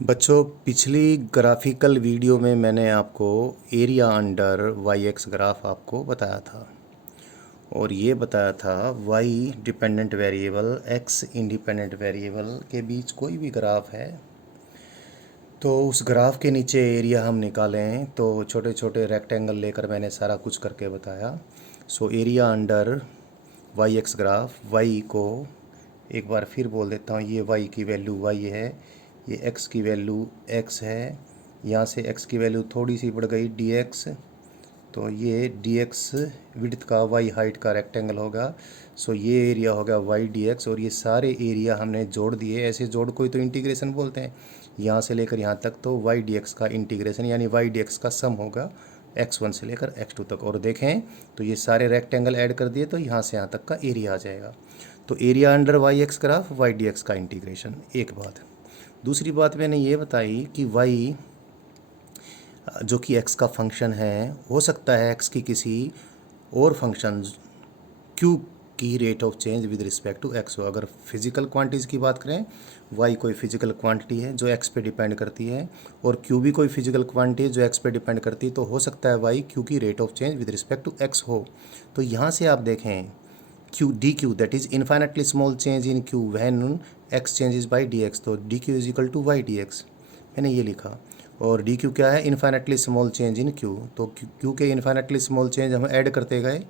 बच्चों, पिछली graphical video में मैंने आपको area under Y x graph आपको बताया था और ये बताया था Y dependent variable X independent variable के बीच कोई भी ग्राफ है तो उस ग्राफ के नीचे एरिया हम निकालें तो छोटे छोटे रेक्टेंगल लेकर मैंने सारा कुछ करके बताया। So area under Y x graph, Y को एक बार फिर बोल देता हूँ, ये वाई की वैल्यू वाई है, ये एक्स की वैल्यू एक्स है, यहाँ से एक्स की वैल्यू थोड़ी सी बढ़ गई डी एक्स, तो ये डी एक्स विड्थ का वाई हाइट का रेक्टेंगल होगा। सो ये एरिया होगा वाई डी एक्स और ये सारे एरिया हमने जोड़ दिए। ऐसे जोड़ को ही तो इंटीग्रेशन बोलते हैं। यहाँ से लेकर यहाँ तक तो वाई डी एक्स का इंटीग्रेशन यानी वाई डी एक्स का सम होगा x1 से लेकर x2 तक। और देखें तो ये सारे रेक्टेंगल ऐड कर दिए तो यहाँ से यहाँ तक का एरिया आ जाएगा। तो area under Y x graph, Y D x का इंटीग्रेशन। एक बात। दूसरी बात मैंने ये बताई कि y जो कि x का फंक्शन है, हो सकता है x की किसी और फंक्शन q की rate of change with respect to x हो। अगर फिजिकल क्वांटिटीज़ की बात करें, y कोई फिजिकल क्वांटिटी है जो x पे डिपेंड करती है और q भी कोई फिजिकल क्वांटिटी है जो x पे डिपेंड करती है, तो हो सकता है y q की rate of change with respect to x हो। तो यहाँ से आप देखें q d q that is infinitely small change in q when x changes by dx, तो d q is equal to y D x, मैंने ये लिखा। और डी क्यू क्या है? Infinitely small change in q, तो q के infinitely small change हम ऐड करते गए,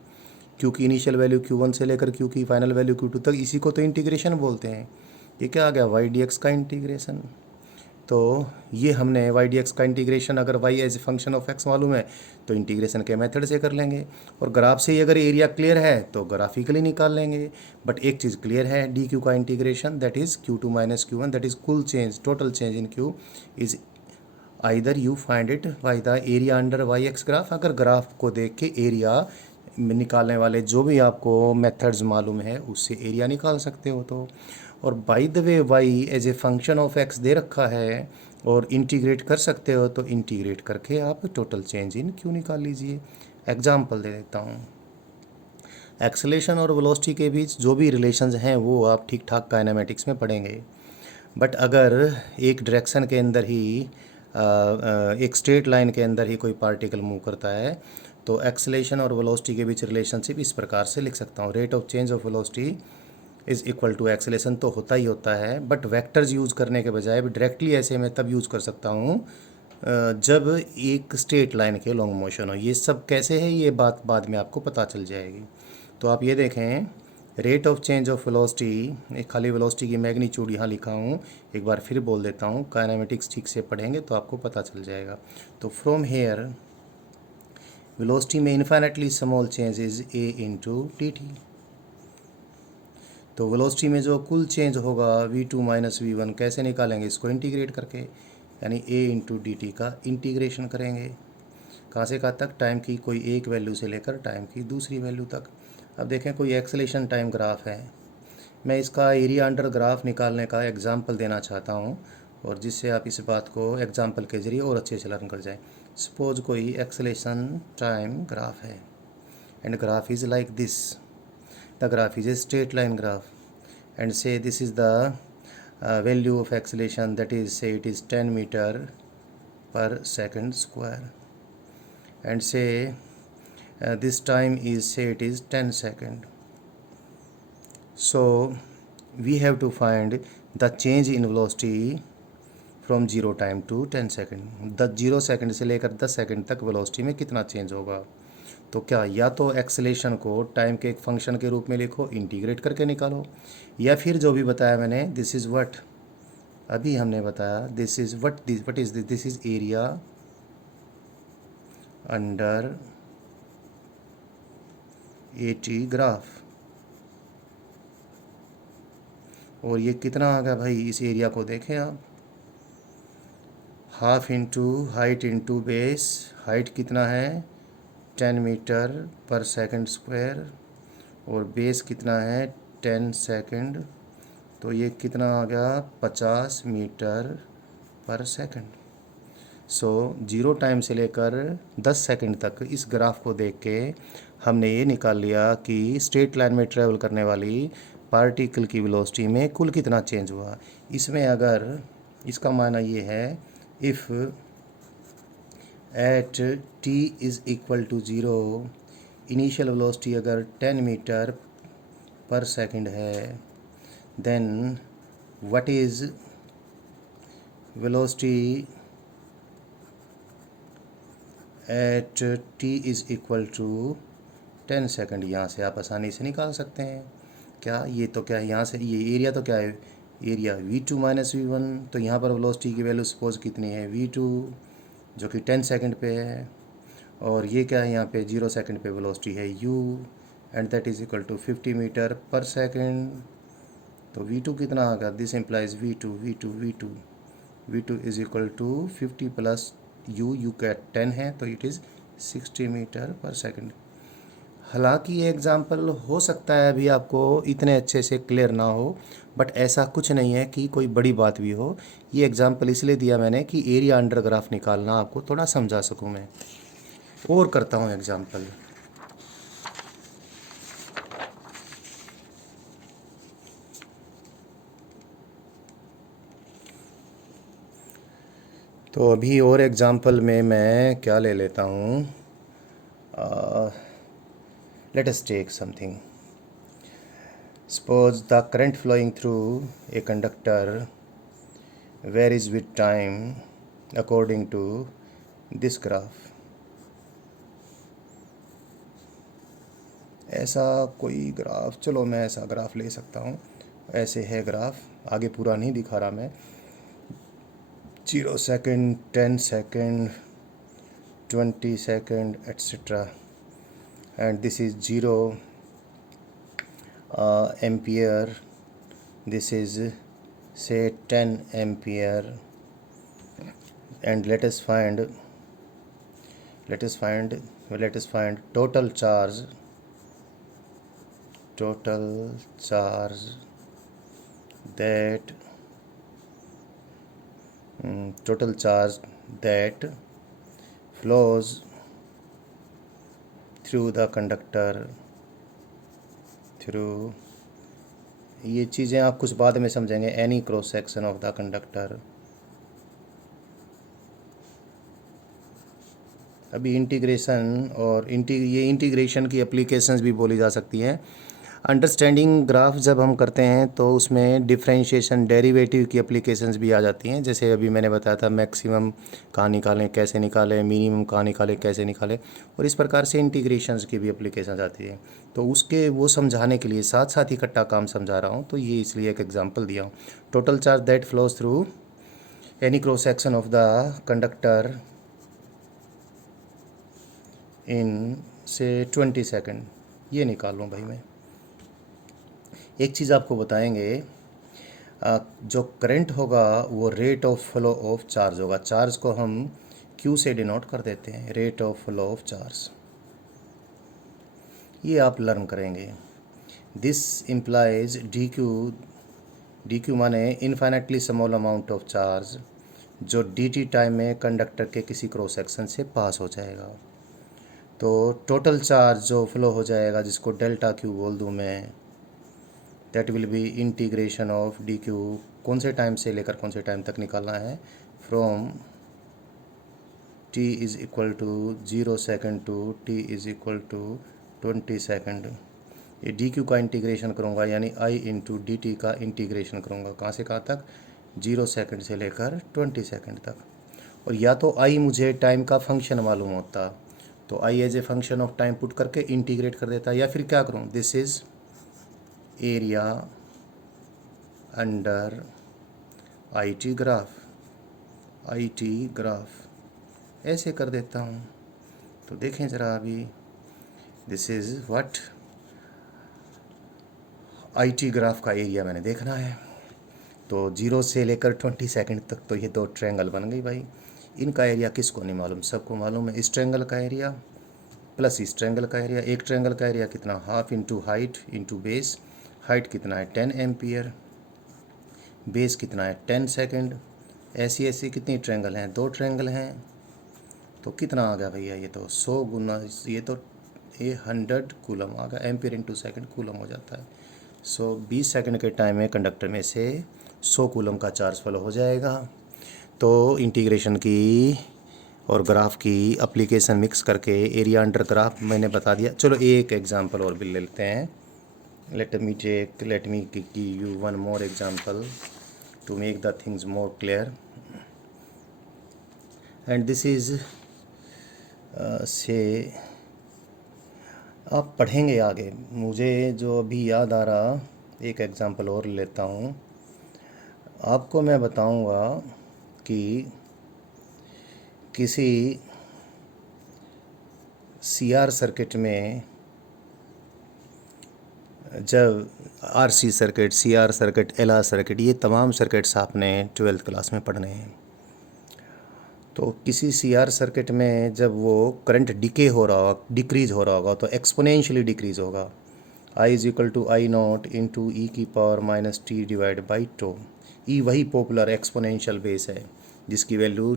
q की इनिशियल वैल्यू q1 से लेकर q की फाइनल वैल्यू q2 तक, इसी को तो इंटीग्रेशन बोलते हैं। ये क्या आ गया? वाई डी एक्स का इंटीग्रेशन। तो ये हमने वाई डी एक्स का इंटीग्रेशन, अगर y as a function of x मालूम है तो इंटीग्रेशन के मेथड से कर लेंगे, और ग्राफ से ही अगर एरिया क्लियर है तो ग्राफिकली निकाल लेंगे। बट एक चीज़ क्लियर है, डी क्यू का integration that is q2 minus q1 that is कुल change, total change in q is either you find it by the area under Y x graph. अगर ग्राफ को देख के एरिया निकालने वाले जो भी आपको मेथड्स मालूम है उससे एरिया निकाल सकते हो। तो और by the way y as a function of x दे रखा है और इंटीग्रेट कर सकते हो, तो इंटीग्रेट करके आप टोटल चेंज इन क्यू निकाल लीजिए। एग्जाम्पल दे देता हूँ। एक्सेलेरेशन और वेलोसिटी के बीच जो भी रिलेशंस हैं वो आप ठीक ठाक काइनेमेटिक्स में पढ़ेंगे। बट अगर एक डायरेक्शन के अंदर ही एक स्ट्रेट लाइन के अंदर ही कोई पार्टिकल मूव करता है तो एक्सेलेरेशन और वेलोसिटी के बीच रिलेशनशिप इस प्रकार से लिख सकता हूँ, rate of change of velocity is equal to acceleration, तो होता ही होता है। बट वेक्टर्स यूज़ करने के बजाय डायरेक्टली ऐसे मैं तब यूज़ कर सकता हूँ जब एक स्ट्रेट लाइन के लॉन्ग मोशन हो। ये सब कैसे है ये बात बाद में आपको पता चल जाएगी। तो आप ये देखें, rate of change of velocity, एक खाली वेलोसिटी की मैग्नीट्यूड यहाँ लिखा हूँ, एक बार फिर बोल देता हूँ, काइनेमेटिक्स ठीक से पढ़ेंगे तो आपको पता चल जाएगा। तो फ्रॉम हेयर वेलोसिटी में infinitely small change is a into d T. तो वेलोसिटी में जो कुल चेंज होगा v2 माइनस v1 कैसे निकालेंगे? इसको इंटीग्रेट करके, यानी a इंटू डी टी का इंटीग्रेशन करेंगे। कहाँ से कहाँ तक? टाइम की कोई एक वैल्यू से लेकर टाइम की दूसरी वैल्यू तक। अब देखें कोई एक्सेलेरेशन टाइम ग्राफ है, मैं इसका एरिया अंडर ग्राफ निकालने का एग्जाम्पल देना चाहता हूँ और जिससे आप इस बात को एग्जाम्पल के ज़रिए और अच्छे से लर्न कर जाएँ। सपोज कोई एक्सेलेरेशन टाइम ग्राफ है and graph is like this, the graph is a straight line graph, and say this is the value of acceleration, that is say it is 10 meter per second square, and say this time is, say it is 10 second. So we have to find the change in velocity from 0 time to 10 second. 0 second से लेकर 10 second तक velocity में कितना change होगा? तो क्या या तो एक्सेलेरेशन को टाइम के एक फंक्शन के रूप में लिखो, इंटीग्रेट करके निकालो, या फिर जो भी बताया मैंने, दिस इज़ व्हाट अभी हमने बताया, this is what is this is area under A T graph. और ये कितना आ गया भाई? इस एरिया को देखें आप, half into height into base, height कितना है? 10 मीटर पर सेकंड स्क्वायर, और बेस कितना है? 10 सेकंड, तो ये कितना आ गया? 50 मीटर पर सेकंड। सो 0 टाइम से लेकर 10 सेकंड तक इस ग्राफ को देख के हमने ये निकाल लिया कि स्ट्रेट लाइन में ट्रेवल करने वाली पार्टिकल की वेलोसिटी में कुल कितना चेंज हुआ। इसमें अगर इसका माना ये है if at t is equal to zero initial velocity अगर 10 मीटर पर सेकंड है, then what is velocity at t is equal to 10 second. यहाँ से आप आसानी से निकाल सकते हैं। क्या ये तो क्या है, यहाँ से ये एरिया तो क्या है, एरिया v2 माइनस V1, तो यहाँ पर वेलोसिटी की वैल्यू सपोज कितनी है v2 जो कि 10 सेकंड पे है, और ये क्या है यहाँ पे 0 सेकंड पे वेलोसिटी है u and that is equal to 50 metre per second. तो v2 कितना आ गया, this implies v2 is equal to 50 plus u का 10 है तो it is 60 metre per second. हालांकि ये एग्ज़ाम्पल हो सकता है अभी आपको इतने अच्छे से क्लियर ना हो, बट ऐसा कुछ नहीं है कि कोई बड़ी बात भी हो। ये एग्ज़ाम्पल इसलिए दिया मैंने कि एरिया अंडर ग्राफ निकालना आपको थोड़ा समझा सकूं मैं। और करता हूँ एग्ज़ाम्पल। तो अभी और एग्ज़ाम्पल में मैं क्या ले लेता हूँ, let us take something. Suppose the current flowing through a conductor varies with time according to this graph। ऐसा कोई ग्राफ, चलो मैं ऐसा ग्राफ ले सकता हूँ। ऐसे है ग्राफ, आगे पूरा नहीं दिखा रहा मैं। 0 second, 10 second, 20 second etcetera, and this is 0 ampere, this is say 10 ampere, and let us find total charge that flows through the conductor through, ये चीज़ें आप कुछ बाद में समझेंगे, any cross section of the conductor. अभी इंटीग्रेशन और ये इंटीग्रेशन की एप्लीकेशंस भी बोली जा सकती हैं। अंडरस्टैंडिंग ग्राफ जब हम करते हैं तो उसमें डिफरेंशिएशन डेरिवेटिव की एप्लीकेशंस भी आ जाती हैं। जैसे अभी मैंने बताया था मैक्सिमम कहाँ निकालें कैसे निकालें, मिनिमम कहाँ निकालें कैसे निकालें, और इस प्रकार से इंटीग्रेशंस की भी एप्लीकेशंस आती है। तो उसके वो समझाने के लिए साथ साथ इकट्ठा काम समझा रहा हूँ, तो ये इसलिए एक एग्जाम्पल दिया हूँ। Total charge that flows through any cross section of the conductor in से 20 सेकेंड, ये निकाल लूँ भाई मैं। एक चीज़ आपको बताएंगे, जो करंट होगा वो rate of flow of charge होगा। चार्ज को हम Q से डिनोट कर देते हैं, rate of flow of charge. ये आप लर्न करेंगे। दिस इम्प्लाइज डी क्यू माने infinitely small amount of charge जो dt टाइम में कंडक्टर के किसी क्रॉस सेक्शन से पास हो जाएगा। तो टोटल चार्ज जो फ्लो हो जाएगा, जिसको डेल्टा Q बोल दूँ मैं, that will be integration of D Q, कौन से टाइम से लेकर कौन से टाइम तक निकालना है, from t is equal to 0 second to t is equal to 20 second. ये डी क्यू का इंटीग्रेशन करूँगा, यानी i इंटू डी टी का इंटीग्रेशन करूँगा। कहाँ से कहाँ तक, 0 सेकेंड से लेकर 20 सेकेंड तक। और या तो i मुझे टाइम का फंक्शन मालूम होता तो i as a function of time put करके इंटीग्रेट कर देता, या फिर क्या करूँ, this is area under I T graph ऐसे कर देता हूँ। तो देखें ज़रा, अभी this is what I T graph का एरिया मैंने देखना है। तो 0 से लेकर 20 सेकंड तक तो ये दो ट्रायंगल बन गई भाई। इनका एरिया किसको नहीं मालूम, सबको मालूम है। इस ट्रायंगल का एरिया प्लस इस ट्रायंगल का एरिया। एक ट्रायंगल का एरिया कितना, half into height into base. Height कितना है 10 एम्पियर, बेस कितना है 10 सेकेंड। ऐसी ऐसी कितनी ट्रायंगल हैं, दो ट्रायंगल हैं। तो कितना आ गया भैया, ये तो 100 गुना, ये तो 100 कूलम आ गया। एम्पियर इंटू सेकेंड कूलम हो जाता है। 20 सेकेंड के टाइम में कंडक्टर में से 100 कूलम का चार्ज फ्लो हो जाएगा। तो इंटीग्रेशन की और ग्राफ की एप्लीकेशन मिक्स करके एरिया अंडर ग्राफ मैंने बता दिया। चलो एक एग्जांपल और भी ले लेते हैं। let me give you one more example to make the things more clear, and this is say आप पढ़ेंगे आगे। मुझे जो अभी याद आ रहा, एक एग्जांपल और लेता हूँ। आपको मैं बताऊँगा कि किसी सीआर सर्किट में जब RC circuit, CR circuit, LR circuit, ये तमाम सर्किट्स आपने 12th क्लास में पढ़ने हैं। तो किसी सीआर सर्किट में जब वो करंट डिके हो रहा होगा, डिक्रीज़ हो रहा होगा, तो एक्सपोनेंशियली डिक्रीज़ होगा। I is equal to I naught into e की power minus t divide by tau. E वही पॉपुलर एक्सपोनेंशियल बेस है जिसकी वैल्यू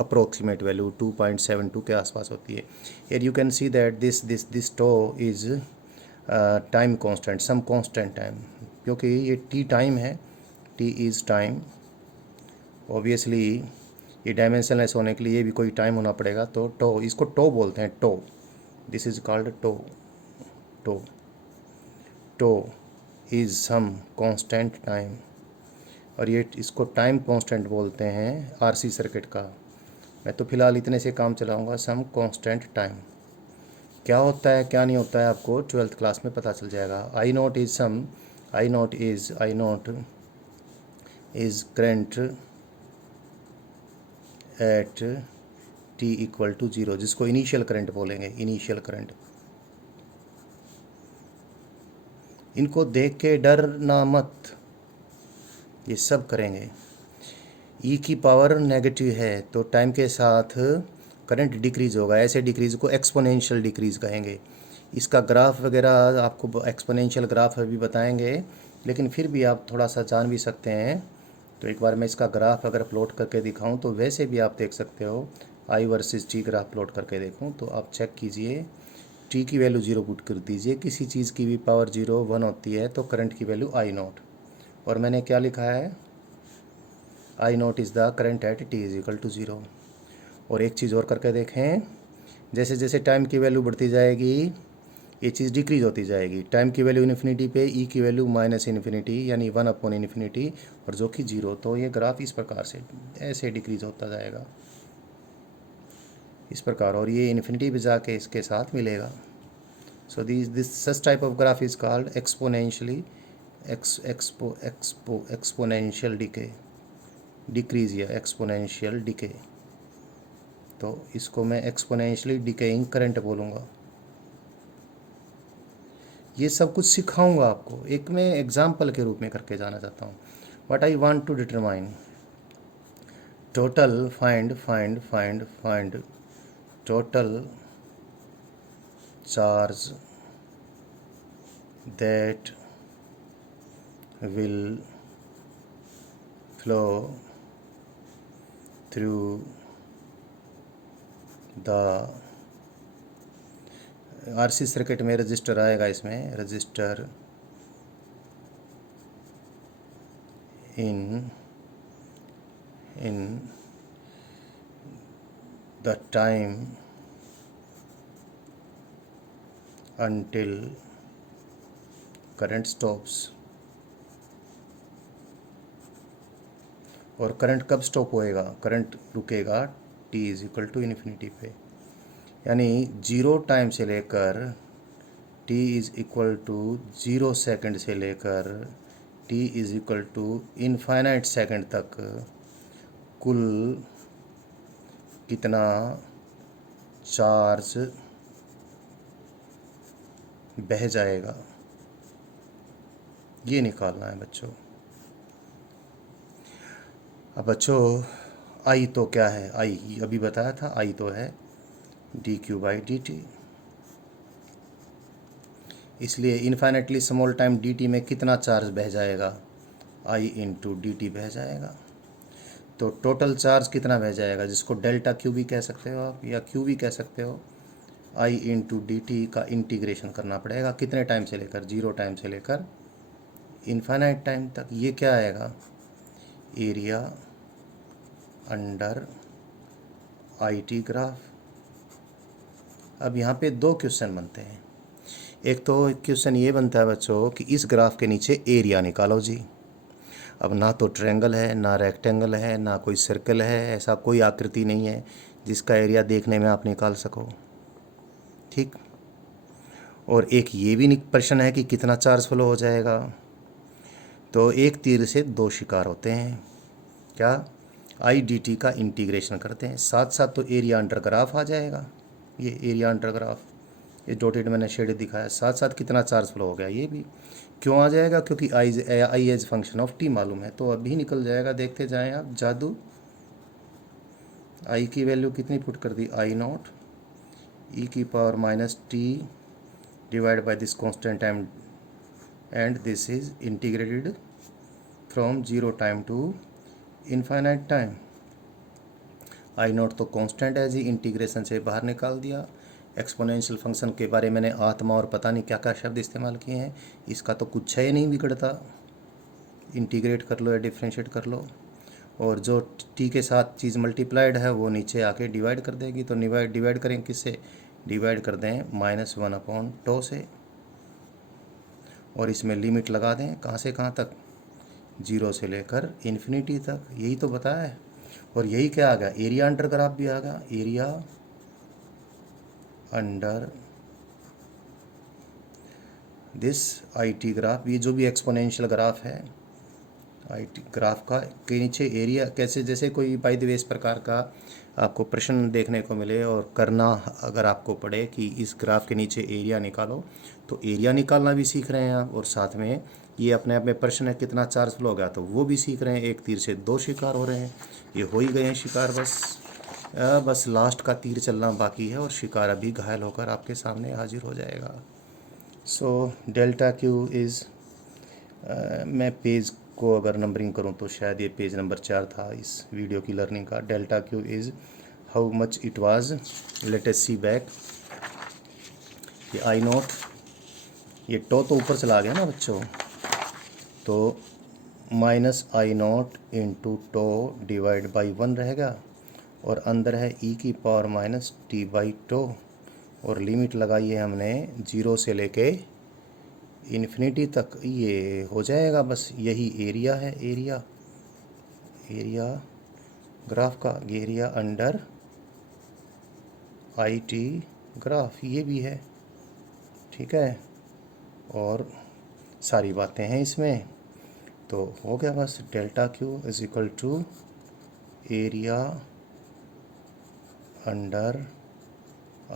अप्रोक्सीमेट वैल्यू 2.72 के आसपास होती है। Here you can see that this tau is time constant, some constant time, क्योंकि ये टी टाइम है, टी इज़ टाइम। ऑब्वियसली ये डायमेंशनलेस होने के लिए भी कोई टाइम होना पड़ेगा, तो टो, इसको टो बोलते हैं, tau. This is called tau. Tau is some constant time, और ये इसको टाइम कांस्टेंट बोलते हैं आरसी सर्किट का। मैं तो फ़िलहाल इतने से काम चलाऊंगा, सम कांस्टेंट टाइम। क्या होता है क्या नहीं होता है आपको 12th क्लास में पता चल जाएगा। I naught is current at t equal to 0, जिसको इनिशियल करंट बोलेंगे, इनिशियल करंट। इनको देख के डरना मत, ये सब करेंगे। ई की पावर नेगेटिव है तो टाइम के साथ करंट डिक्रीज़ होगा, ऐसे डिक्रीज़ को एक्सपोनेंशियल डिक्रीज़ कहेंगे। इसका ग्राफ वगैरह आपको एक्सपोनेंशियल ग्राफ अभी बताएंगे, लेकिन फिर भी आप थोड़ा सा जान भी सकते हैं। तो एक बार मैं इसका ग्राफ अगर प्लॉट करके दिखाऊं तो वैसे भी आप देख सकते हो। आई वर्सेस टी ग्राफ प्लॉट करके देखूं तो आप चेक कीजिए, टी की वैल्यू 0 पुट कर दीजिए। किसी चीज़ की भी पावर 0 1 होती है तो करंट की वैल्यू आई नॉट, और मैंने क्या लिखा है, I naught is the current at t is equal to 0। और एक चीज़ और करके देखें, जैसे जैसे टाइम की वैल्यू बढ़ती जाएगी ये चीज़ डिक्रीज़ होती जाएगी। टाइम की वैल्यू इन्फिनिटी पे ई की वैल्यू माइनस इन्फिनिटी, यानी 1/इन्फिनिटी, और जो कि 0। तो ये ग्राफ इस प्रकार से ऐसे डिक्रीज़ होता जाएगा इस प्रकार, और ये इन्फिनिटी पे जाके इसके साथ मिलेगा। So this such type of graph is called exponentially exponential decay, decrease या एक्सपोनेंशियल डिके। तो इसको मैं एक्सपोनेंशियली डिकेइंग करंट बोलूँगा। ये सब कुछ सिखाऊंगा आपको, एक मैं एग्जाम्पल के रूप में करके जाना चाहता हूँ। What I want to determine total find total charge that will flow through the RC circuit में रजिस्टर आएगा, इसमें resistor in the time until current stops. और करंट कब स्टॉप होएगा, करंट रुकेगा t is equal to infinity पे, यानी 0 time से लेकर t is equal to 0 second से लेकर t is equal to infinite second तक कुल कितना चार्ज बह जाएगा, ये निकालना है बच्चों। अब बच्चों आई तो क्या है, आई अभी बताया था, आई तो है d q by d t. इसलिए infinitely small time d t में कितना चार्ज बह जाएगा, आई इंटू डी टी बह जाएगा। तो टोटल चार्ज कितना बह जाएगा, जिसको डेल्टा क्यू भी कह सकते हो आप, या क्यू भी कह सकते हो। आई इंटू डी टी का इंटीग्रेशन करना पड़ेगा, कितने टाइम से लेकर, 0 टाइम से लेकर इनफाइनाइट टाइम तक। ये क्या आएगा, एरिया अंडर IT ग्राफ। अब यहाँ पे दो क्वेश्चन बनते हैं। एक तो क्वेश्चन ये बनता है बच्चों कि इस ग्राफ के नीचे एरिया निकालो जी। अब ना तो ट्रायंगल है, ना रेक्टेंगल है, ना कोई सर्कल है, ऐसा कोई आकृति नहीं है जिसका एरिया देखने में आप निकाल सको। ठीक। और एक ये भी प्रश्न है कि कितना चार्ज फ्लो हो जाएगा। तो एक तीर से दो शिकार होते हैं। क्या, IDT का इंटीग्रेशन करते हैं, साथ साथ तो एरिया अंडर ग्राफ आ जाएगा। ये एरिया अंडर ग्राफ, ये डॉटेड मैंने शेड दिखाया, साथ साथ कितना चार्ज फ्लो हो गया ये भी। क्यों आ जाएगा, क्योंकि I as function of T मालूम है, तो अभी निकल जाएगा। देखते जाएं आप जादू। आई की वैल्यू कितनी पुट कर दी, I0 e⁻t divide by this constant time and this is integrated from 0 time to infinite time. I0 तो कांस्टेंट है जी, इंटीग्रेशन से बाहर निकाल दिया। एक्सपोनेंशियल फंक्शन के बारे में मैंने आत्मा और पता नहीं क्या क्या शब्द इस्तेमाल किए हैं, इसका तो कुछ है नहीं बिगड़ता। इंटीग्रेट कर लो या डिफ्रेंशिएट कर लो, और जो t के साथ चीज़ मल्टीप्लाइड है वो नीचे आके डिवाइड कर देगी। तो डिवाइड करें किससे, डिवाइड कर दें -1/τ से, और इसमें लिमिट लगा दें कहाँ से कहाँ तक, 0 से लेकर इन्फिनिटी तक। यही तो बताया है। और यही क्या आ गया, एरिया अंडर ग्राफ भी आ गया, area under this IT graph. ये जो भी एक्सपोनेंशियल ग्राफ है IT ग्राफ का, के नीचे एरिया कैसे, जैसे कोई बाय द वे इस प्रकार का आपको प्रश्न देखने को मिले और करना अगर आपको पड़े कि इस ग्राफ के नीचे एरिया निकालो, तो एरिया निकालना भी सीख रहे हैं आप, और साथ में ये अपने आप में प्रश्न है कितना चार्ज फ्लो हो गया, तो वो भी सीख रहे हैं। एक तीर से दो शिकार हो रहे हैं, ये हो ही गए हैं शिकार। बस लास्ट का तीर चलना बाकी है, और शिकार अभी घायल होकर आपके सामने हाजिर हो जाएगा। सो डेल्टा क्यू इज़, मैं पेज को अगर नंबरिंग करूं तो शायद ये पेज नंबर 4 था इस वीडियो की लर्निंग का। Delta q is how much it was, let us see back. ये I0, ये टो तो ऊपर चला गया ना बच्चों, तो -I0 into to divide by 1 रहेगा, और अंदर है e⁻t/τ, और लिमिट लगाई है हमने 0 से लेके इन्फिनिटी तक। ये हो जाएगा, बस यही एरिया है, एरिया ग्राफ का, एरिया अंडर IT ग्राफ, ये भी है। ठीक है, और सारी बातें हैं इसमें, तो हो गया बस। Delta q is equal to area under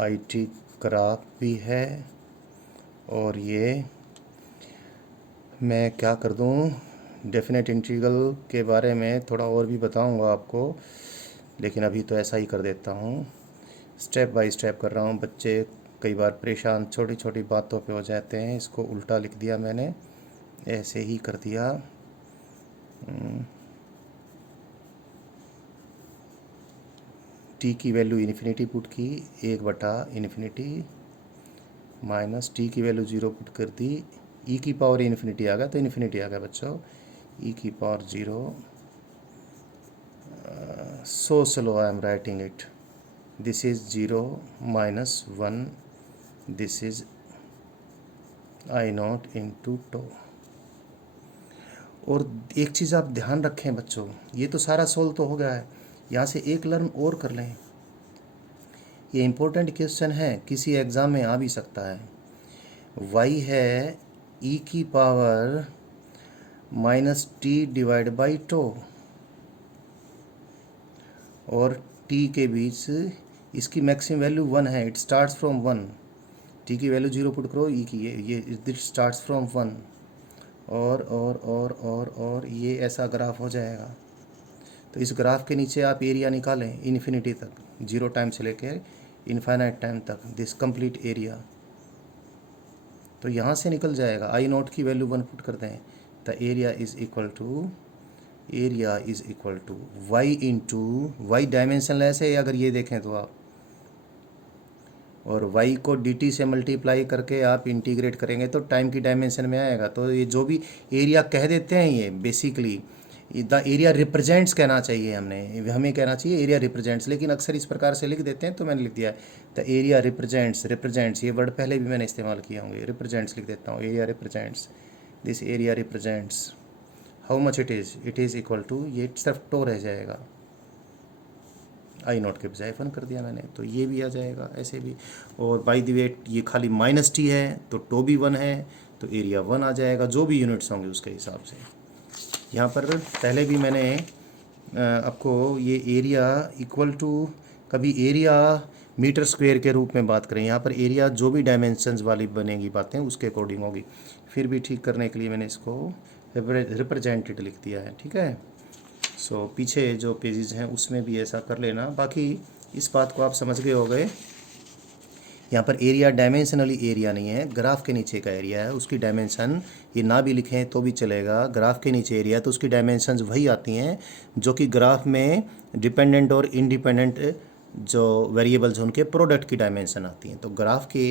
IT graph भी है, और ये मैं क्या कर दूं, डेफिनेट इंटीग्रल के बारे में थोड़ा और भी बताऊंगा आपको, लेकिन अभी तो ऐसा ही कर देता हूँ, स्टेप बाय स्टेप कर रहा हूँ। बच्चे कई बार परेशान छोटी छोटी बातों पे हो जाते हैं। इसको उल्टा लिख दिया मैंने, ऐसे ही कर दिया। t की वैल्यू इन्फिनिटी पुट की, 1/∞, माइनस t की वैल्यू 0 पुट कर दी, e⁻ इन्फिनिटी आ गया, तो इन्फिनिटी आ गया बच्चों, e⁻0। so slow I am writing it, this is 0 - 1, this is I0 into tau. और एक चीज़ आप ध्यान रखें बच्चों, ये तो सारा सोल्व तो हो गया है, यहाँ से एक लर्न और कर लें। ये इम्पोर्टेंट क्वेश्चन है, किसी एग्ज़ाम में आ भी सकता है। y है e⁻−t डिवाइड बाई टो, और t के बीच इसकी मैक्सिमम वैल्यू 1 है, इट स्टार्ट्स फ्रॉम 1। t की वैल्यू 0 पुट करो, e की ये इट स्टार्ट्स फ्रॉम 1, और ये ऐसा ग्राफ हो जाएगा। तो इस ग्राफ के नीचे आप एरिया निकालें इन्फिनिटी तक, 0 टाइम से लेकर इनफाइनाइट टाइम तक, दिस कंप्लीट एरिया। तो यहाँ से निकल जाएगा, I0 की वैल्यू 1 पुट कर दें, the area is equal to y into y dimensionless है। अगर ये देखें तो आप और y को dt से मल्टीप्लाई करके आप इंटीग्रेट करेंगे तो टाइम की डायमेंशन में आएगा। तो ये जो भी एरिया कह देते हैं ये बेसिकली द एरिया रिप्रेजेंट्स कहना चाहिए, हमें कहना चाहिए एरिया रिप्रेजेंट्स, लेकिन अक्सर इस प्रकार से लिख देते हैं तो मैंने लिख दिया है द एरिया रिप्रेजेंट्स। ये वर्ड पहले भी मैंने इस्तेमाल किए होंगे, रिप्रेजेंट्स लिख देता हूँ, area represents, this area represents how much it is equal to, ये सिर्फ टो रह जाएगा, आई नॉट के बजाय फन कर दिया मैंने, तो ये भी आ जाएगा ऐसे भी। और बाई द वे ये खाली माइनस टी है तो टो भी 1 है तो एरिया 1 आ जाएगा, जो भी यूनिट्स होंगे उसके हिसाब से। यहाँ पर पहले भी मैंने आपको ये एरिया इक्वल टू, कभी एरिया मीटर स्क्वायर के रूप में बात करें, यहाँ पर एरिया जो भी डायमेंशंस वाली बनेगी बातें उसके अकॉर्डिंग होगी। फिर भी ठीक करने के लिए मैंने इसको रिप्रेजेंटेड लिख दिया है, ठीक है। सो पीछे जो पेजेस हैं उसमें भी ऐसा कर लेना। बाकी इस बात को आप समझ गए हो गए। यहाँ पर एरिया डायमेंशनली एरिया नहीं है, ग्राफ के नीचे का एरिया है, उसकी डायमेंशन ये ना भी लिखें तो भी चलेगा। ग्राफ के नीचे एरिया तो उसकी डायमेंशंस वही आती हैं जो कि ग्राफ में डिपेंडेंट और इंडिपेंडेंट जो वेरिएबल्स हैं उनके प्रोडक्ट की डायमेंशन आती हैं। तो ग्राफ के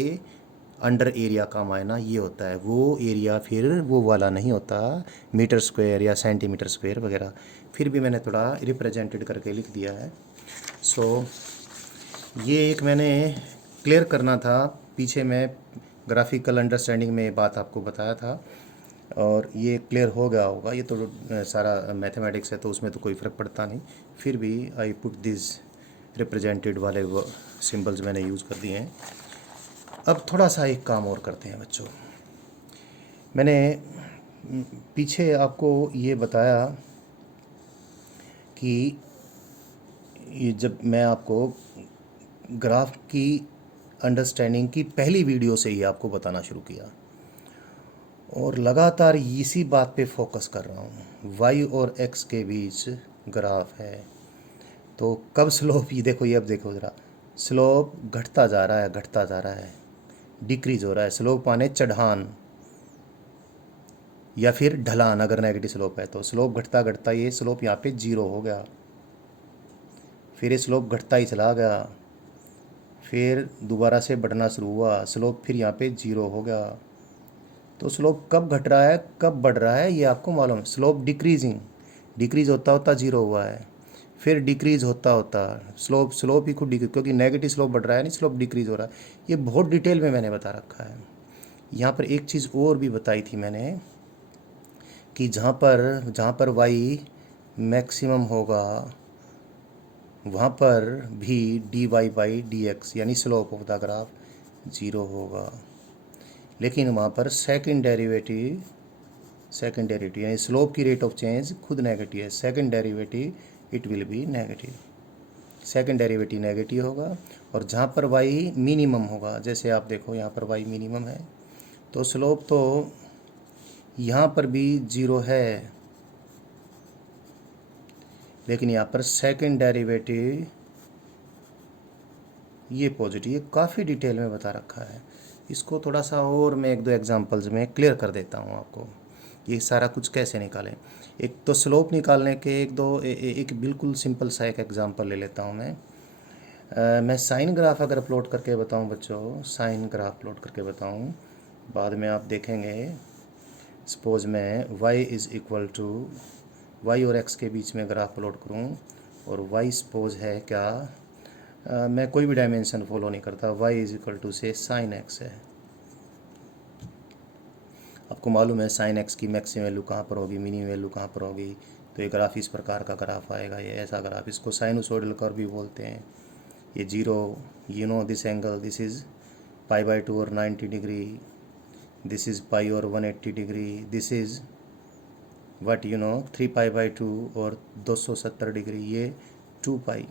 अंडर एरिया का मायना ये होता है, वो एरिया फिर वो वाला नहीं होता मीटर स्क्वायर या सेंटीमीटर स्क्वायर वगैरह। फिर भी मैंने थोड़ा रिप्रेजेंटेड करके लिख दिया है। सो ये एक मैंने क्लियर करना था, पीछे मैं ग्राफिकल अंडरस्टैंडिंग में ये बात आपको बताया था और ये क्लियर हो गया होगा। ये तो सारा मैथमेटिक्स है तो उसमें तो कोई फ़र्क पड़ता नहीं, फिर भी आई पुट दिस रिप्रेजेंटेड वाले वो सिंबल्स मैंने यूज़ कर दिए हैं। अब थोड़ा सा एक काम और करते हैं बच्चों। मैंने पीछे आपको ये बताया कि ये जब मैं आपको ग्राफ की अंडरस्टैंडिंग की पहली वीडियो से ही आपको बताना शुरू किया और लगातार इसी बात पे फोकस कर रहा हूँ, y और x के बीच ग्राफ है तो कब स्लोप, ये देखो, ये अब देखो ज़रा, स्लोप घटता जा रहा है, घटता जा रहा है, डिक्रीज हो रहा है। स्लोप माने चढ़ान या फिर ढलान, अगर नेगेटिव स्लोप है तो स्लोप घटता घटता ये स्लोप यहाँ पे 0 हो गया, फिर ये स्लोप घटता ही चला गया, फिर दोबारा से बढ़ना शुरू हुआ, स्लोप फिर यहाँ पे 0 हो गया। तो स्लोप कब घट रहा है कब बढ़ रहा है ये आपको मालूम है। स्लोप डिक्रीज होता होता 0 हुआ है, फिर डिक्रीज होता होता स्लोप ही खुद डिक्रीज, क्योंकि नेगेटिव स्लोप बढ़ रहा है नहीं, स्लोप डिक्रीज हो रहा है। ये बहुत डिटेल में मैंने बता रखा है। यहाँ पर एक चीज़ और भी बताई थी मैंने कि जहाँ पर y मैक्सिमम होगा वहाँ पर भी dy/dx यानी स्लोप ऑफ द ग्राफ 0 होगा, लेकिन वहाँ पर सेकंड डेरिवेटिव यानी स्लोप की रेट ऑफ चेंज खुद नेगेटिव है, second derivative it will be negative, second derivative negative होगा। और जहाँ पर y मिनिमम होगा, जैसे आप देखो यहाँ पर y मिनिमम है तो स्लोप तो यहाँ पर भी 0 है, लेकिन यहाँ पर सेकंड डेरिवेटिव ये पॉजिटिव, काफ़ी डिटेल में बता रखा है। इसको थोड़ा सा और मैं 1-2 एग्जांपल्स में क्लियर कर देता हूँ आपको, ये सारा कुछ कैसे निकालें। एक तो स्लोप निकालने के एक बिल्कुल सिंपल सा एक एग्जांपल ले लेता हूँ मैं साइन ग्राफ अगर प्लॉट करके बताऊँ बच्चों, साइन ग्राफ प्लॉट करके बताऊँ, बाद में आप देखेंगे। सपोज मैं y is equal to y और x के बीच में ग्राफ प्लॉट करूँ और y सपोज है क्या, मैं कोई भी डायमेंशन फॉलो नहीं करता, y इज़ इक्वल टू से साइन x है। आपको मालूम है साइन x की मैक्सिमम वैल्यू कहाँ पर होगी, मिनिमम वैल्यू कहाँ पर होगी, तो ये ग्राफ इस प्रकार का ग्राफ आएगा, ये ऐसा ग्राफ, इसको साइनोसॉइडल कर्व भी बोलते हैं। ये 0, you know this angle, this is π/2 और 90 डिग्री, दिस इज़ पाई और 180 degree, this is what you know 3π/2 और 270 डिग्री, ये 2π।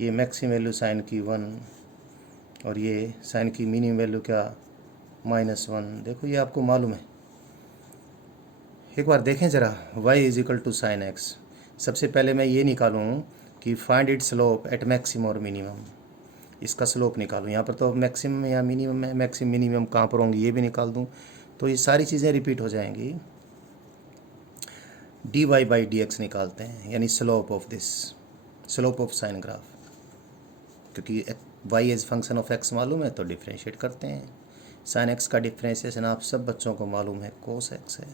ये मैक्सिमम वैल्यू साइन की 1 और ये साइन की मिनिमम वैल्यू क्या -1। देखो ये आपको मालूम है, एक बार देखें ज़रा, y is equal to sine x। सबसे पहले मैं ये निकालूँ कि find it slope at maximum और मिनिमम, इसका स्लोप निकालूँ। यहाँ पर तो मैक्सिमम या मिनिमम है, मैक्सिमम मिनिमम कहाँ पर होंगी ये भी निकाल दूँ, तो ये सारी चीज़ें रिपीट हो जाएंगी। dy/dx निकालते हैं, यानी slope of this, slope of sine graph, क्योंकि y as function of x मालूम है तो डिफ्रेंशिएट करते हैं। साइन एक्स का डिफ्रेंशिएशन आप सब बच्चों को मालूम है, कोस एक्स है।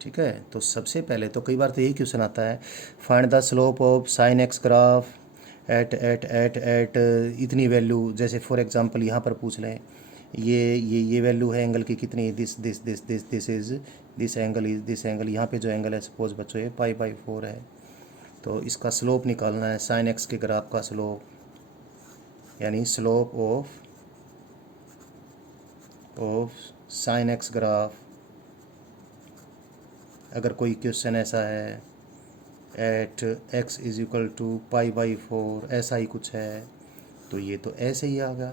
ठीक है, तो सबसे पहले तो कई बार तो यही क्वेश्चन आता है, find the slope of sine x graph at इतनी वैल्यू। जैसे फॉर एग्जांपल यहाँ पर पूछ लें, ये वैल्यू है एंगल की कितनी, दिस एंगल यहाँ पे जो एंगल है सपोज बच्चों ये π/4 है, तो इसका स्लोप निकालना है साइन एक्स के ग्राफ का स्लोप, यानी slope of sine x graph. अगर कोई क्वेश्चन ऐसा है एट x = π/4 ऐसा ही कुछ है, तो ये तो ऐसे ही आ गया।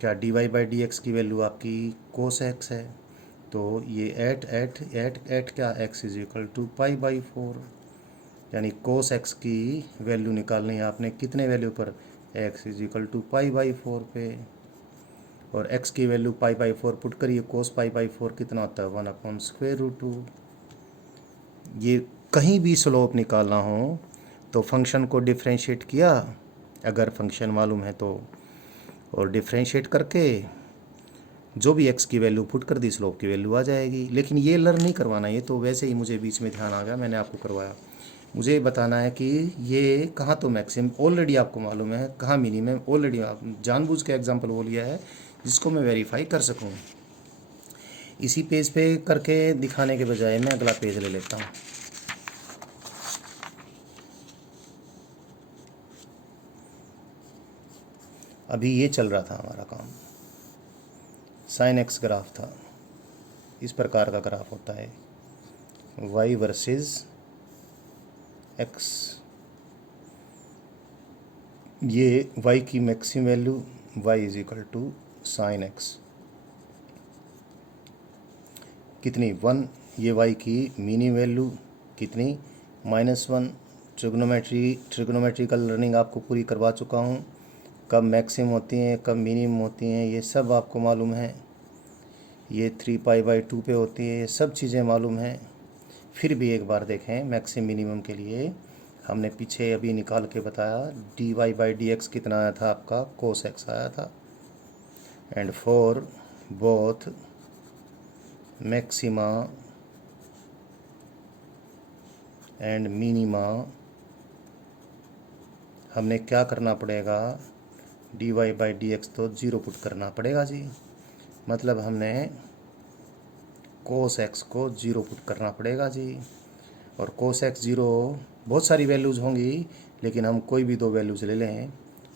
क्या dy/dx की वैल्यू आपकी कोस एक्स है, तो ये एट क्या x = π/4, यानी कोस एक्स की वैल्यू निकालनी है आपने कितने वैल्यू पर, x = π/4 पे, और x की वैल्यू π/4 पुट करिए, कोस π/4 कितना होता है 1/√2। ये कहीं भी स्लोप निकालना हो तो फंक्शन को डिफ्रेंशिएट किया अगर फंक्शन मालूम है तो, और डिफ्रेंशिएट करके जो भी x की वैल्यू पुट कर दी स्लोप की वैल्यू आ जाएगी। लेकिन ये लर्न नहीं करवाना, ये तो वैसे ही मुझे बीच में ध्यान आ गया, मैंने आपको करवाया। मुझे बताना है कि ये कहाँ तो मैक्सिमम ऑलरेडी आपको मालूम है, कहाँ मिनिमम ऑलरेडी आप जानबूझ के एग्जांपल वो लिया है जिसको मैं वेरीफाई कर सकूँ। इसी पेज पे करके दिखाने के बजाय मैं अगला पेज ले लेता हूँ। अभी ये चल रहा था हमारा काम, साइन एक्स ग्राफ था, इस प्रकार का ग्राफ होता है y वर्सेस x। ये y की maximum value y = sine x कितनी 1, ये y की मिनिमम वैल्यू कितनी -1। ट्रिग्नोमेट्रिकल लर्निंग आपको पूरी करवा चुका हूँ, कब मैक्सिमम होती हैं कब मिनिमम होती हैं ये सब आपको मालूम है, ये 3π/2 पे होती है, ये सब चीज़ें मालूम हैं। फिर भी एक बार देखें, मैक्सिमम मिनिमम के लिए हमने पीछे अभी निकाल के बताया dy/dx कितना आया था आपका, कोस एक्स आया था। And for both maxima and minima हमने क्या करना पड़ेगा, dy/dx तो 0 पुट करना पड़ेगा जी, मतलब हमने कोस एक्स को 0 पुट करना पड़ेगा जी। और कोस एक्स 0 बहुत सारी वैल्यूज़ होंगी, लेकिन हम कोई भी 2 वैल्यूज़ ले लें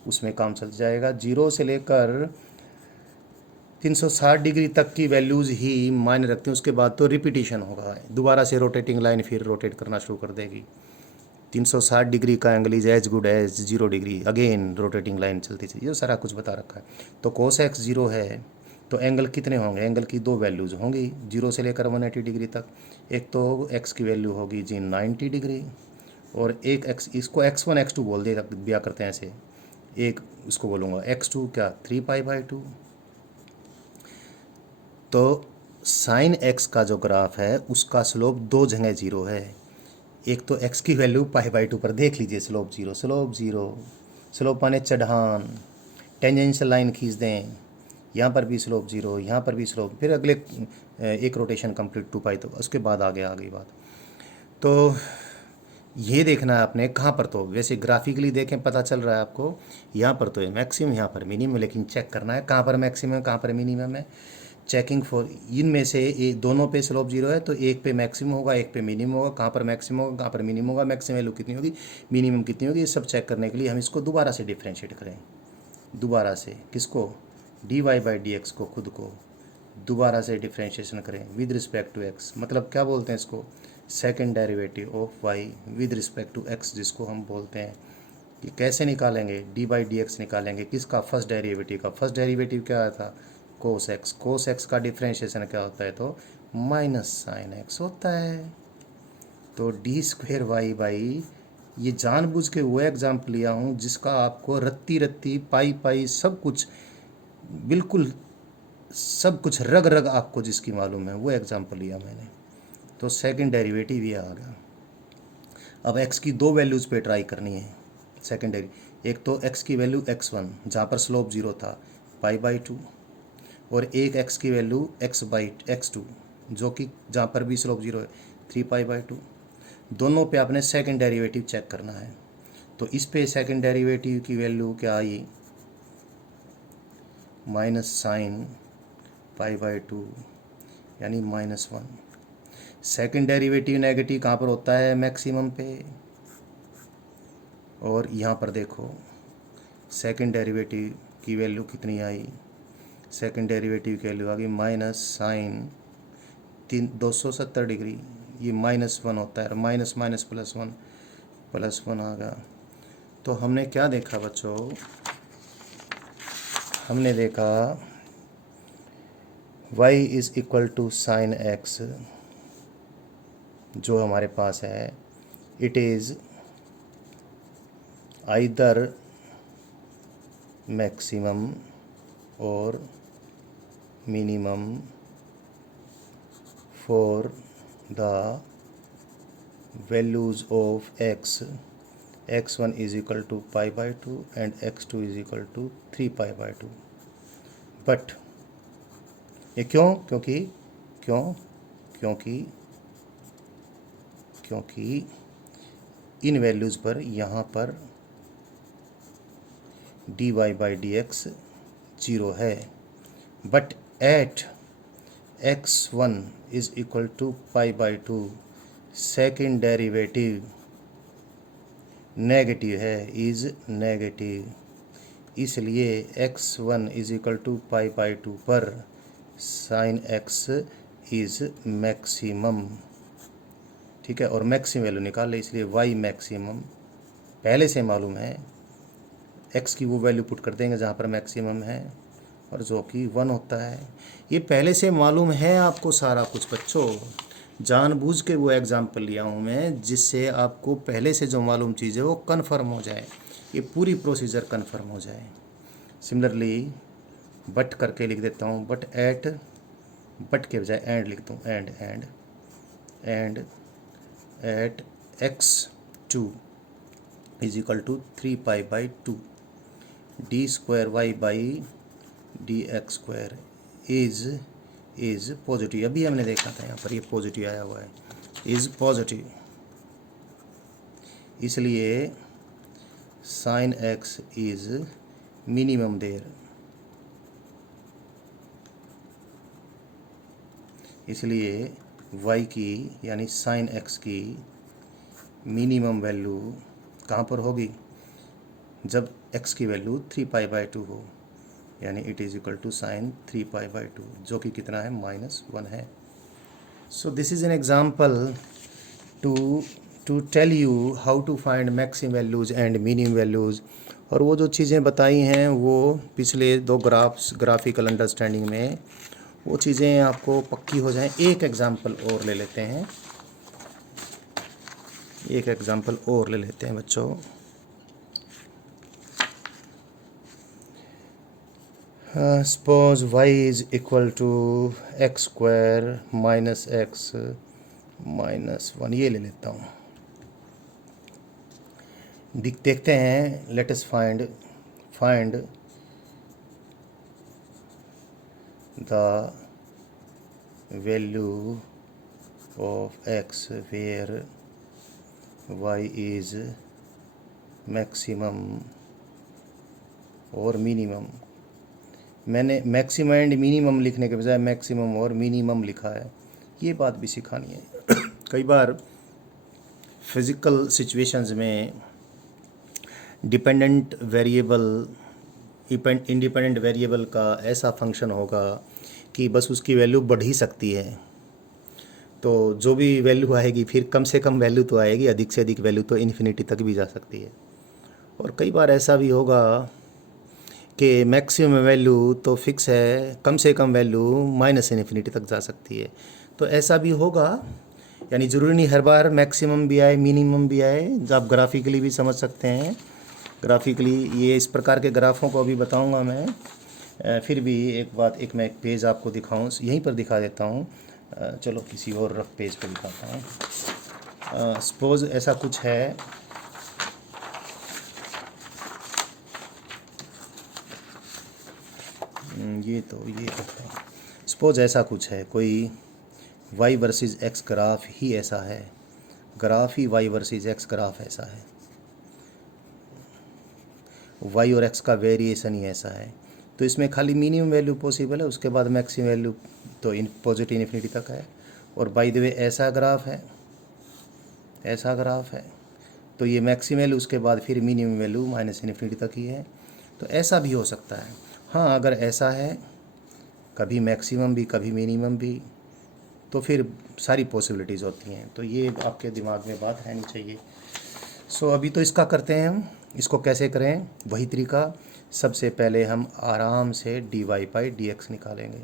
उसमें काम चल जाएगा। 0 से लेकर 360 डिग्री तक की वैल्यूज़ ही मायने रखती हैं, उसके बाद तो रिपीटिशन होगा, दोबारा से रोटेटिंग लाइन फिर रोटेट करना शुरू कर देगी। 360 डिग्री का angle is as good as 0 degree, again rotating line चलती थी, ये सारा कुछ बता रखा है। तो कोस एक्स 0 है तो एंगल कितने होंगे, एंगल की 2 वैल्यूज़ होंगी 0 से लेकर 180 डिग्री तक। एक तो एक्स की वैल्यू होगी जी 90 डिग्री, और एक एक्स, इसको x1 x2 बोल दिया करते हैं ऐसे, एक इसको बोलूँगा x2 क्या 3π/2। तो साइन एक्स का जो ग्राफ है उसका स्लोप 2 जगह 0 है। एक तो x की वैल्यू π/2 पर देख लीजिए स्लोप 0, स्लोप माने चढ़ान, टेंजेंशियल लाइन खींच दें, यहाँ पर भी स्लोप 0, यहाँ पर भी स्लोप, फिर अगले एक रोटेशन कंप्लीट 2π, तो उसके बाद आ गई बात। तो ये देखना है आपने कहाँ पर, तो वैसे ग्राफिकली देखें पता चल रहा है आपको, यहाँ पर तो है मैक्सिमम, यहाँ पर मिनिमम, लेकिन चेक करना है कहाँ पर मैक्सिमम है कहाँ पर मिनिमम है। चेकिंग फॉर इनमें से दोनों पे स्लोप 0 है तो एक पे मैक्सिमम होगा एक पे मिनिमम होगा, कहाँ पर मैक्सिमम होगा कहाँ पर मिनिमम होगा, मैक्सिमम वैल्यू कितनी होगी मिनिमम कितनी होगी, ये सब चेक करने के लिए हम इसको दोबारा से डिफ्रेंशिएट करें। दोबारा से किसको, dy/dx को, खुद को दोबारा से डिफ्रेंशिएशन करें विद रिस्पेक्ट टू x, मतलब क्या बोलते हैं इसको, second derivative of y with respect to x, जिसको हम बोलते हैं कि कैसे निकालेंगे, dy/dx निकालेंगे किसका, फर्स्ट डेरिवेटिव का। फर्स्ट डेरिवेटिव क्या आया था, कोस एक्स का डिफ्रेंशिएशन क्या होता है, तो -sin x होता है। तो d²y/, ये जानबूझ के वो एग्जाम्पल लिया हूँ जिसका आपको रत्ती पाई सब कुछ, बिल्कुल सब कुछ रग रग आपको जिसकी मालूम है, वो एग्जाम्पल लिया मैंने। तो सेकंड डेरिवेटिव ये आ गया। अब x की 2 वैल्यूज़ पे ट्राई करनी है, सेकंड एक तो x की वैल्यू x1 जहाँ पर स्लोप 0 था π/2, और एक x की वैल्यू x2 जो कि जहाँ पर भी स्लोप 0 है 3π/2। दोनों पे आपने सेकंड डेरिवेटिव चेक करना है। तो इस पे सेकंड डेरिवेटिव की वैल्यू क्या आई, माइनस साइन π/2 यानी -1। सेकंड डेरिवेटिव नेगेटिव कहाँ पर होता है, मैक्सिमम पे। और यहाँ पर देखो सेकंड डेरिवेटिव की वैल्यू कितनी आई, सेकंड डेरिवेटिव की वैल्यू आ गई माइनस साइन 270 डिग्री, ये -1 होता है, माइनस माइनस +1 आ गया। तो हमने क्या देखा बच्चों, हमने देखा y is equal to sine x जो हमारे पास है, इट इज़ आइदर मैक्सिमम और minimum for the values of x1 is equal to π/2 and x2 is equal to 3π/2। But ये क्यों, क्योंकि इन वैल्यूज़ पर यहाँ पर dy/dx 0 है, but at x1 is equal to π/2 second derivative negative है, इज़ नेगेटिव, इसलिए x1 इज़ इक्वल टू π/2 पर साइन x इज़ मैक्सिमम। ठीक है, और मैक्सिमम वैल्यू निकाल ले, इसलिए y मैक्सिमम पहले से मालूम है, x की वो वैल्यू पुट कर देंगे जहाँ पर मैक्सिमम है और जो कि 1 होता है। ये पहले से मालूम है आपको सारा कुछ बच्चों, जानबूझ के वो एग्जाम्पल लिया हूँ मैं जिससे आपको पहले से जो मालूम चीज़ है वो कन्फर्म हो जाए, ये पूरी प्रोसीजर कन्फर्म हो जाए। सिमिलरली बट करके लिख देता हूँ, बट के बजाय एंड लिख दूँ, and at x2 is equal to 3π/2 d² is positive. अभी हमने देखा था यहाँ पर ये पॉजिटिव आया हुआ है, इज़ पॉजिटिव, इसलिए sine x is minimum there, इसलिए y की यानी साइन x की मिनिमम वैल्यू कहाँ पर होगी, जब x की वैल्यू 3π/2 हो, यानी it is equal to sine 3π/2 जो कि कितना है, -1 है। So this is an example to tell you how to find maximum values and minimum values. और वो जो चीज़ें बताई हैं वो पिछले 2 ग्राफिकल अंडरस्टैंडिंग में वो चीज़ें आपको पक्की हो जाएं। एक एग्जाम्पल और ले लेते हैं, बच्चों। Suppose y is equal to x² - x - 1, ये ले लेता हूँ। देखते हैं, let us find the value of x where y is maximum और मिनिमम। मैंने मैक्सिमम एंड मिनिमम लिखने के बजाय मैक्सिमम और मिनिमम लिखा है, ये बात भी सिखानी है। कई बार फिज़िकल सिचुएशंस में इंडिपेंडेंट वेरिएबल का ऐसा फंक्शन होगा कि बस उसकी वैल्यू बढ़ ही सकती है, तो जो भी वैल्यू आएगी फिर कम से कम वैल्यू तो आएगी, अधिक से अधिक वैल्यू तो इन्फिनिटी तक भी जा सकती है। और कई बार ऐसा भी होगा कि मैक्सिमम वैल्यू तो फिक्स है, कम से कम वैल्यू -इन्फिनिटी तक जा सकती है। तो ऐसा भी होगा, यानी ज़रूरी नहीं हर बार मैक्सिमम भी आए मिनिमम भी आए। आप ग्राफिकली भी समझ सकते हैं, ग्राफिकली ये इस प्रकार के ग्राफों को अभी बताऊंगा मैं। फिर भी मैं एक पेज आपको दिखाऊं, यहीं पर दिखा देता हूं। चलो किसी और रफ पेज पर दिखाता हूं। सपोज़ ऐसा कुछ है, ये करते हैं। सपोज ऐसा कुछ है, कोई y वर्सेस x ग्राफ ही ऐसा है, ग्राफ ही y वर्सेस x ग्राफ ऐसा है, y और x का वेरिएशन ही ऐसा है, तो इसमें खाली मिनिमम वैल्यू पॉसिबल है, उसके बाद मैक्सिमम वैल्यू तो पॉजिटिव इन्फिनिटी तक है। और बाय द वे ऐसा ग्राफ है, ऐसा ग्राफ है, तो ये मैक्सिमम वैल्यू उसके बाद फिर मिनिमम वैल्यू माइनस इन्फिनिटी तक ही है। तो ऐसा भी हो सकता है। हाँ, अगर ऐसा है, कभी मैक्सिमम भी कभी मिनिमम भी, तो फिर सारी पॉसिबिलिटीज़ होती हैं। तो ये आपके दिमाग में बात है नहीं चाहिए। सो अभी तो इसका करते हैं हम। इसको कैसे करें, वही तरीका। सबसे पहले हम आराम से dy बाई डी एक्स निकालेंगे।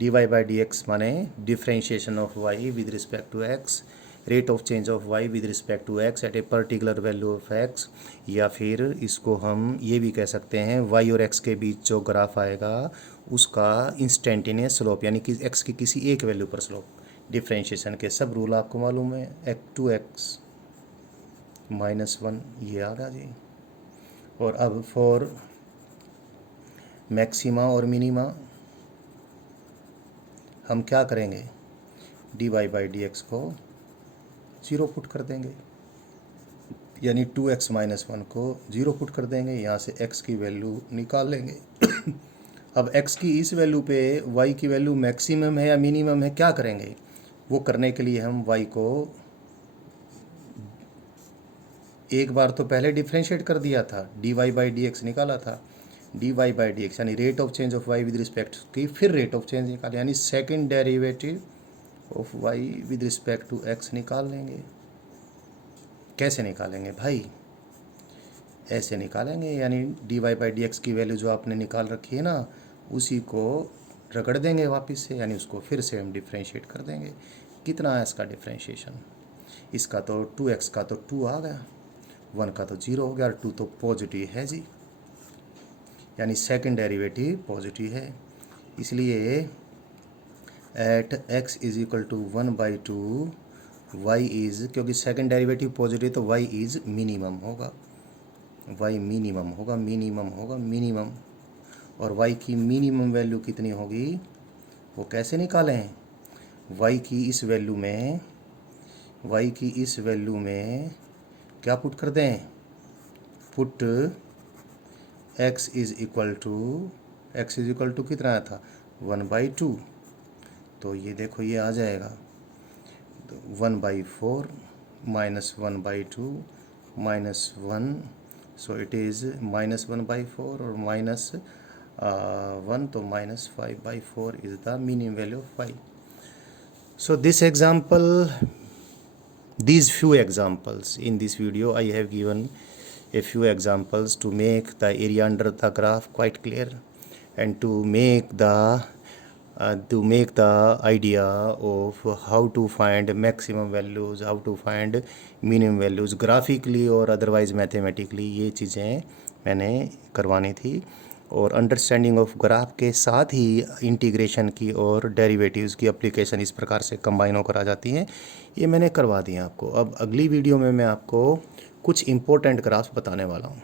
dy बाई डी एक्स माने differentiation of y with respect to x, rate of change of y with respect to x at a particular value of x। या फिर इसको हम ये भी कह सकते हैं y और x के बीच जो ग्राफ आएगा उसका इंस्टेंटेनियस स्लोप, यानी कि x की किसी एक वैल्यू पर स्लोप। डिफ्रेंशिएशन के सब रूल आपको मालूम है, x2x -1 ये आ गया जी। और अब फॉर मैक्सिमा और मिनिमा हम क्या करेंगे, dy बाई डी एक्स को 0 पुट कर देंगे, यानी 2x -1 को 0 पुट कर देंगे, यहाँ से x की वैल्यू निकाल लेंगे। अब x की इस वैल्यू पे y की वैल्यू मैक्सिमम है या मिनिमम है, क्या करेंगे, वो करने के लिए हम y को एक बार तो पहले डिफ्रेंशिएट कर दिया था, dy बाई डी एक्स निकाला था, dy बाई डी एक्स यानी rate of change of y with respect to, फिर रेट ऑफ चेंज निकाले, यानी second derivative of y with respect to x निकाल लेंगे। कैसे निकालेंगे भाई, ऐसे निकालेंगे, यानी dy बाई डी एक्स की वैल्यू जो आपने निकाल रखी है ना, उसी को रगड़ देंगे वापस से, यानी उसको फिर से हम डिफ्रेंशिएट कर देंगे। कितना है इसका डिफ्रेंशिएशन, इसका तो 2x का तो 2 आ गया, 1 का तो 0 हो गया, और 2 तो पॉजिटिव है जी, यानी सेकंड डेरिवेटिव पॉजिटिव है। इसलिए at x is equal to 1/2 y is, क्योंकि सेकंड डेरिवेटिव पॉजिटिव तो y इज़ मिनिमम होगा, y मिनिमम होगा, मिनिमम होगा, मिनिमम। और y की मिनिमम वैल्यू कितनी होगी, वो कैसे निकालें, y की इस वैल्यू में, y की इस वैल्यू में क्या पुट कर दें, put x is equal to कितना आया था, 1/2। तो ये देखो ये आ जाएगा 1/4 -1/2 -1, सो इट इज़ -1/4 और -1, तो -5/4 is the minimum value of y। So these few examples in this video, I have given a few examples to make the area under the graph quite clear, and to make the idea of how to find maximum values, how to find minimum values graphically और otherwise mathematically, ये चीज़ें मैंने करवानी थी। और understanding of graph के साथ ही integration की और डेरिवेटिव्स की एप्लीकेशन इस प्रकार से कंबाइन होकर आ जाती हैं, ये मैंने करवा दिया आपको। अब अगली वीडियो में मैं आपको कुछ इम्पोर्टेंट ग्राफ्स बताने वाला हूँ।